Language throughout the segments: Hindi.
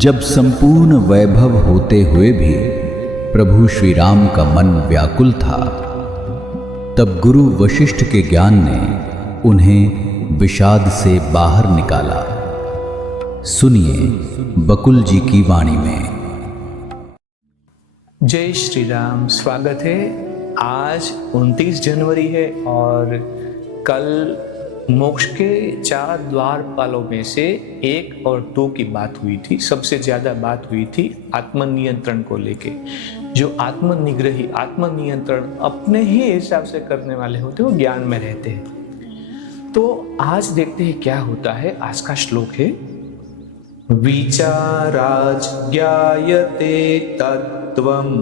जब संपूर्ण वैभव होते हुए भी प्रभु श्री राम का मन व्याकुल था, तब गुरु वशिष्ठ के ज्ञान ने उन्हें विषाद से बाहर निकाला। सुनिए बकुल जी की वाणी में। जय श्री राम। स्वागत है। आज 29 जनवरी है और कल मोक्ष के 4 द्वारपालों में से 1 और 2 की बात हुई थी। सबसे ज्यादा बात हुई थी आत्मनियंत्रण को लेके। जो आत्मनिग्रही, आत्मनियंत्रण अपने ही हिसाब से करने वाले होते हैं वो ज्ञान में रहते हैं। तो आज देखते हैं क्या होता है। आज का श्लोक है, विचाराज ज्ञायते तत्त्वम्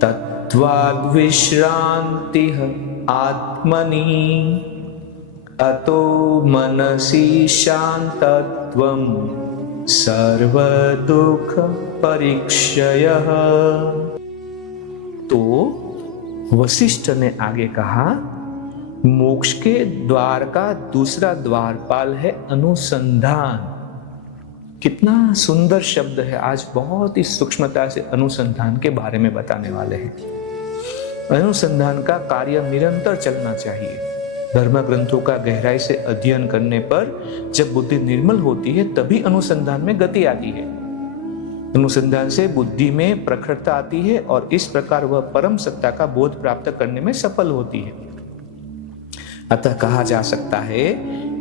तत्त्वाद् विश्रान्तिः आत्मनि अतो मनसि शान्तत्वं सर्वदुःख परिक्षयः। तो वशिष्ठ ने आगे कहा, मोक्ष के द्वार का दूसरा द्वारपाल है अनुसंधान। कितना सुंदर शब्द है। आज बहुत ही सूक्ष्मता से अनुसंधान के बारे में बताने वाले हैं। अनुसंधान का कार्य निरंतर चलना चाहिए। धर्म ग्रंथों का गहराई से अध्ययन करने पर जब बुद्धि निर्मल होती है तभी अनुसंधान में गति आती है। अनुसंधान से बुद्धि में प्रखरता आती है और इस प्रकार वह परम सत्ता का बोध प्राप्त करने में सफल होती है। अतः कहा जा सकता है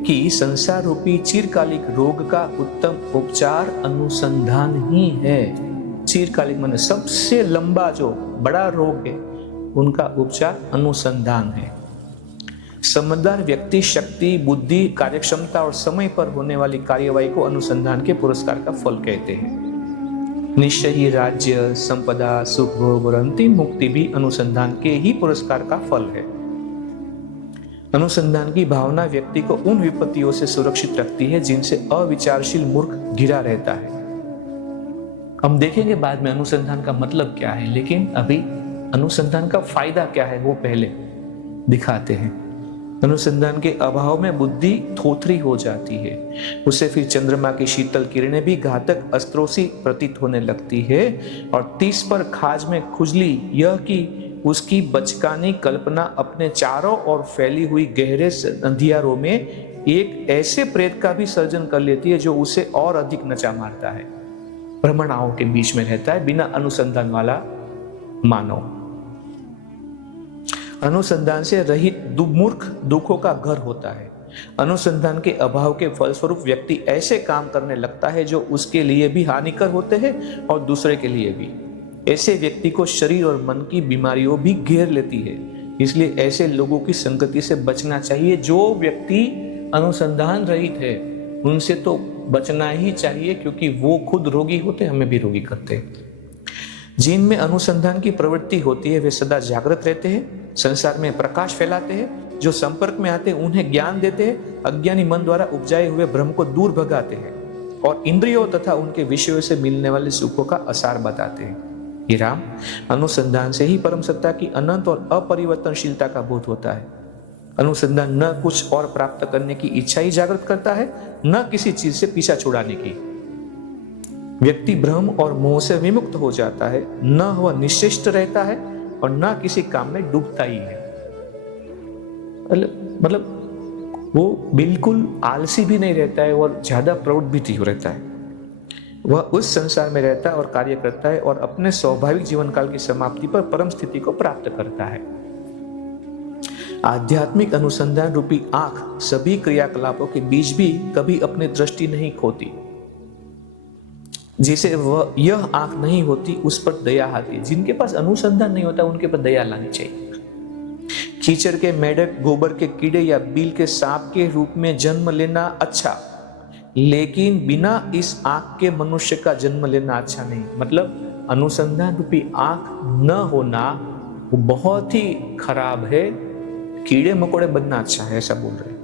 कि संसार रूपी चिरकालिक रोग का उत्तम उपचार अनुसंधान ही है। चिरकालिक माने सबसे लंबा जो बड़ा रोग है उनका उपचार अनुसंधान है। समझदार व्यक्ति शक्ति, बुद्धि, कार्यक्षमता और समय पर होने वाली कार्यवाही को अनुसंधान के पुरस्कार का फल कहते हैं। निश्चय ही राज्य, संपदा, सुख भोग और अंतिम मुक्ति भी अनुसंधान के ही पुरस्कार का फल है। अनुसंधान की भावना व्यक्ति को उन विपत्तियों से सुरक्षित रखती है जिनसे अविचारशील मूर्ख घिरा रहता है। हम देखेंगे बाद में अनुसंधान का मतलब क्या है, लेकिन अभी अनुसंधान का फायदा क्या है वो पहले दिखाते हैं। अनुसंधान के अभाव में बुद्धि थोथरी हो जाती है। उसे फिर चंद्रमा की शीतल किरणें भी घातक अस्त्रों सी प्रतीत होने लगती है और 30 पर खाज में खुजली यह कि उसकी बचकानी कल्पना अपने चारों ओर फैली हुई गहरे अंधियारों में एक ऐसे प्रेत का भी सर्जन कर लेती है जो उसे और अधिक नचा मारता है। भ्रमणाओं के बीच में रहता है बिना अनुसंधान वाला मानव। अनुसंधान से रहित मूर्ख दुखों का घर होता है। अनुसंधान के अभाव के फलस्वरूप व्यक्ति ऐसे काम करने लगता है जो उसके लिए भी हानिकर होते हैं और दूसरे के लिए भी। ऐसे व्यक्ति को शरीर और मन की बीमारियों भी घेर लेती है। इसलिए ऐसे लोगों की संगति से बचना चाहिए। जो व्यक्ति अनुसंधान रहित है उनसे तो बचना ही चाहिए, क्योंकि वो खुद रोगी होते, हमें भी रोगी करते हैं। जिनमें अनुसंधान की प्रवृत्ति होती है वे सदा जागृत रहते हैं, संसार में प्रकाश फैलाते हैं। जो संपर्क में आते हैं उन्हें ज्ञान देते हैं, अज्ञानी मन द्वारा उपजाए हुए भ्रम को दूर भगाते हैं और इंद्रियों तथा उनके विषयों से मिलने वाले सुखों का आसार बताते हैं। ये राम, अनुसंधान से ही परम सत्ता की अनंत और अपरिवर्तनशीलता का बोध होता है। अनुसंधान न कुछ और प्राप्त करने की इच्छा ही जागृत करता है, न किसी चीज से पीछा छुड़ाने की। व्यक्ति भ्रम और मोह से विमुक्त हो जाता है, न वह निश्चेष्ट रहता है और न किसी काम में डूबता ही है। मतलब वो बिल्कुल आलसी भी नहीं रहता है और ज्यादा प्रौढ़ भी नहीं रहता है। वह उस संसार में रहता है और कार्य करता है और अपने स्वाभाविक जीवन काल की समाप्ति पर परम स्थिति को प्राप्त करता है। आध्यात्मिक अनुसंधान रूपी आंख सभी क्रियाकलापों के बीच भी कभी अपनी दृष्टि नहीं खोती। जिसे वह यह आंख नहीं होती उस पर दया आती है। जिनके पास अनुसंधान नहीं होता उनके पर दया लानी चाहिए। कीचड़ के मेढक, गोबर के कीड़े या बिल के सांप के रूप में जन्म लेना अच्छा, लेकिन बिना इस आंख के मनुष्य का जन्म लेना अच्छा नहीं। मतलब अनुसंधान रूपी आंख न होना वो बहुत ही खराब है। कीड़े मकोड़े बनना अच्छा है, ऐसा बोल रहे।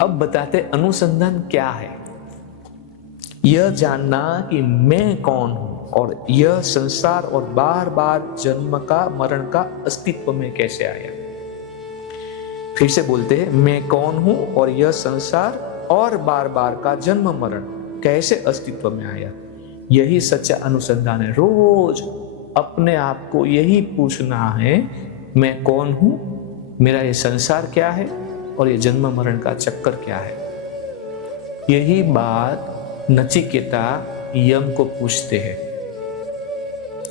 अब बताते अनुसंधान क्या है। यह जानना कि मैं कौन हूं और यह संसार और बार बार जन्म का मरण का अस्तित्व में कैसे आया। फिर से बोलते हैं, मैं कौन हूं और यह संसार और बार बार का जन्म मरण कैसे अस्तित्व में आया। यही सच्चा अनुसंधान है। रोज अपने आप को यही पूछना है, मैं कौन हूं, मेरा ये संसार क्या है और ये जन्म मरण का चक्कर क्या है। यही बात नचिकेता यम को पूछते हैं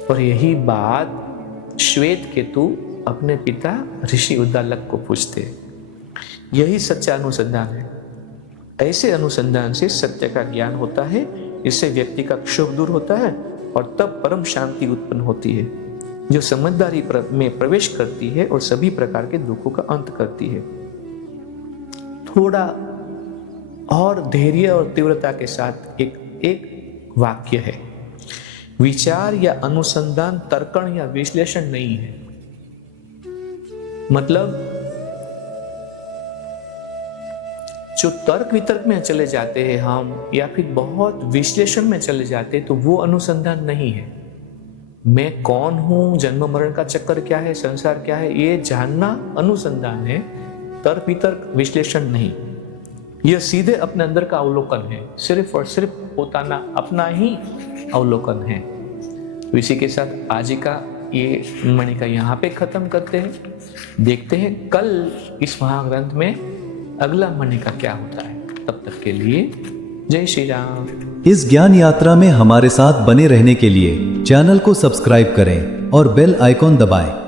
और यही बात श्वेत केतु अपने पिता ऋषि उद्दालक को पूछते हैं। यही सच्चा अनुसंधान है। ऐसे अनुसंधान से सत्य का ज्ञान होता है, इससे व्यक्ति का क्षोभ दूर होता है और तब परम शांति उत्पन्न होती है, जो समझदारी में प्रवेश करती है और सभी प्रकार के दुखों का अंत करती है। थोड़ा और धैर्य और तीव्रता के साथ एक वाक्य है, विचार या अनुसंधान तर्कण या विश्लेषण नहीं है। मतलब जो तर्क वितर्क में चले जाते हैं हम, या फिर बहुत विश्लेषण में चले जाते हैं, तो वो अनुसंधान नहीं है। मैं कौन हूं, जन्म मरण का चक्कर क्या है, संसार क्या है, ये जानना अनुसंधान है, तर्क वितर्क विश्लेषण नहीं। यह सीधे अपने अंदर का अवलोकन है, सिर्फ और सिर्फ पोताना अपना ही अवलोकन है। तो इसी के साथ आज का ये मणिका यहाँ पे खत्म करते हैं। देखते हैं कल इस महाग्रंथ में अगला मणिका क्या होता है। तब तक के लिए जय श्री राम। इस ज्ञान यात्रा में हमारे साथ बने रहने के लिए चैनल को सब्सक्राइब करें और बेल आइकॉन दबाएं।